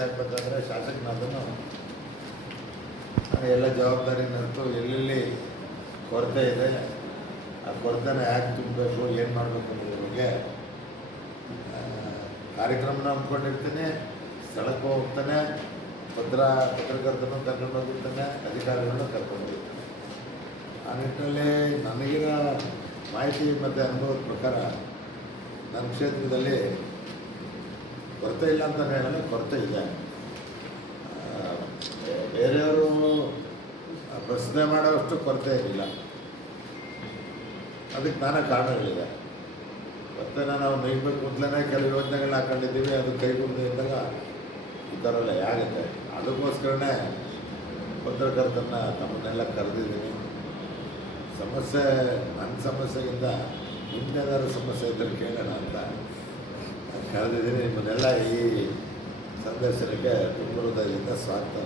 ಆಗಬೇಕಾದ್ರೆ ಶಾಸಕನಾದನು ಎಲ್ಲ ಜವಾಬ್ದಾರಿನಂತೂ ಎಲ್ಲೆಲ್ಲಿ ಕೊರತೆ ಇದೆ ಆ ಕೊರತೆನ ಯಾಕೆ ತುಂಬಬೇಕು, ಏನು ಮಾಡಬೇಕು ಅನ್ನೋದ್ರ ಬಗ್ಗೆ ಕಾರ್ಯಕ್ರಮನ ಹಮ್ಮಿಕೊಂಡಿರ್ತೀನಿ. ಸ್ಥಳಕ್ಕೂ ಹೋಗ್ತಾನೆ, ಪತ್ರಕರ್ತನೂ ಕರ್ಕೊಂಡು ಹೋಗಿರ್ತಾನೆ, ಅಧಿಕಾರಿಗಳನ್ನೂ ಕರ್ಕೊಂಡು ಹೋಗಿರ್ತಾನೆ. ಆ ನಿಟ್ಟಿನಲ್ಲಿ ನನಗಿರೋ ಮಾಹಿತಿ ಮತ್ತು ಅನುಭವದ ಪ್ರಕಾರ ನನ್ನ ಕ್ಷೇತ್ರದಲ್ಲಿ ಕೊರತೆ ಇಲ್ಲ ಅಂತ ಹೇಳೋಣ, ಕೊರತೆ ಇದೆ. ಬೇರೆಯವರು ಪ್ರಶ್ನೆ ಮಾಡೋವಷ್ಟು ಕೊರತೆ ಏನಿಲ್ಲ. ಅದಕ್ಕೆ ನಾನಾ ಕಾರಣಗಳಿದೆ. ಕೊರತೆನ ನಾವು ನೀಗಬೇಕು ಅಂತಲೇ ಕೆಲವು ಯೋಜನೆಗಳನ್ನ ಹಾಕೊಂಡಿದ್ದೀವಿ. ಅದು ಕೈಗೊಂಡಿದ್ದಾಗ ಈ ಥರ ಎಲ್ಲ ಆಗುತ್ತೆ. ಅದಕ್ಕೋಸ್ಕರನೇ ಪತ್ರಕರ್ತರನ್ನ ತಮ್ಮನ್ನೆಲ್ಲ ಕರೆದಿದ್ದೀನಿ. ಸಮಸ್ಯೆ ನನ್ನ ಸಮಸ್ಯೆಗಿಂತ ಇನ್ನೇನಾದ್ರು ಸಮಸ್ಯೆ ಇದ್ದರೆ ಕೇಳೋಣ ಅಂತ ಕರೆದಿದ್ದೀನಿ. ನಿಮ್ಮನ್ನೆಲ್ಲ ಈ ಸಂದರ್ಶನಕ್ಕೆ ತುಂಬ ಹೃದಯದಿಂದ ಸ್ವಾಗತ.